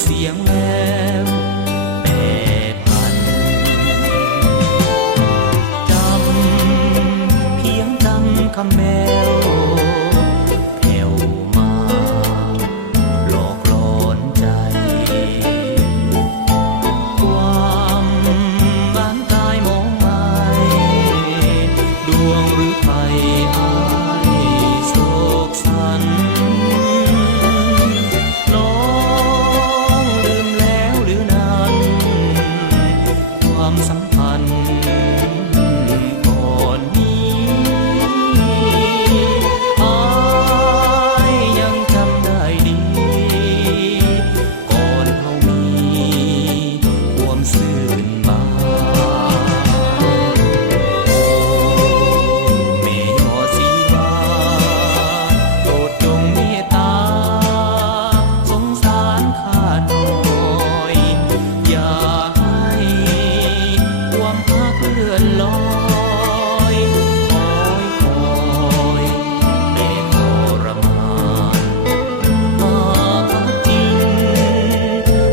เสียงแล้วแปรพันจำเพียงจำคำแมวแผ่วมาหลอกหลอนใจความบ้านกายมองไม่ดวงหรือไทยอ้ายโศกสันน้องลืมแล้วหรือนั้นความสัมพันธ์ก่อนนี้อ้ายยังจำได้ดีก่อนเขามีความซื่นบานเมยอสีวาโปรดจงเมตตาสงสารข้าหน่อยอย่าให้ความพักเลื่อนลอยคอยแต่ทรมานหากจริง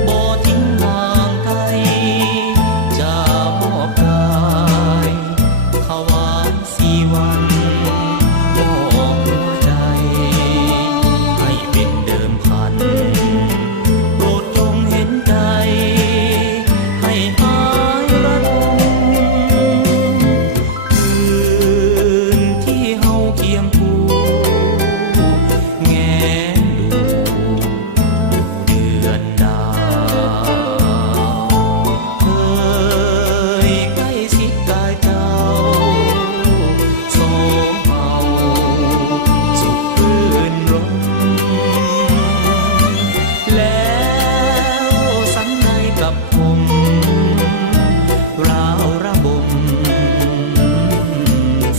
บ่ทิ้งห่างไกลจะมอบกายถวายสีวันมอบหัวใจให้เป็นเดิมพันโปรดจงเห็นใจให้หายระทมคืนที่เฮาเคียงคู่แงนดูเดือนดาวเคยใกล้ชิดกายเจ้าสองเมาสุขรื่นรมแล้วสันในกับผมราวระบม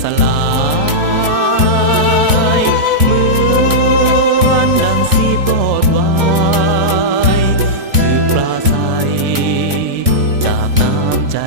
สลายเหมือนดังสีโปรดไว้คือปลาใสจากน้ำใจ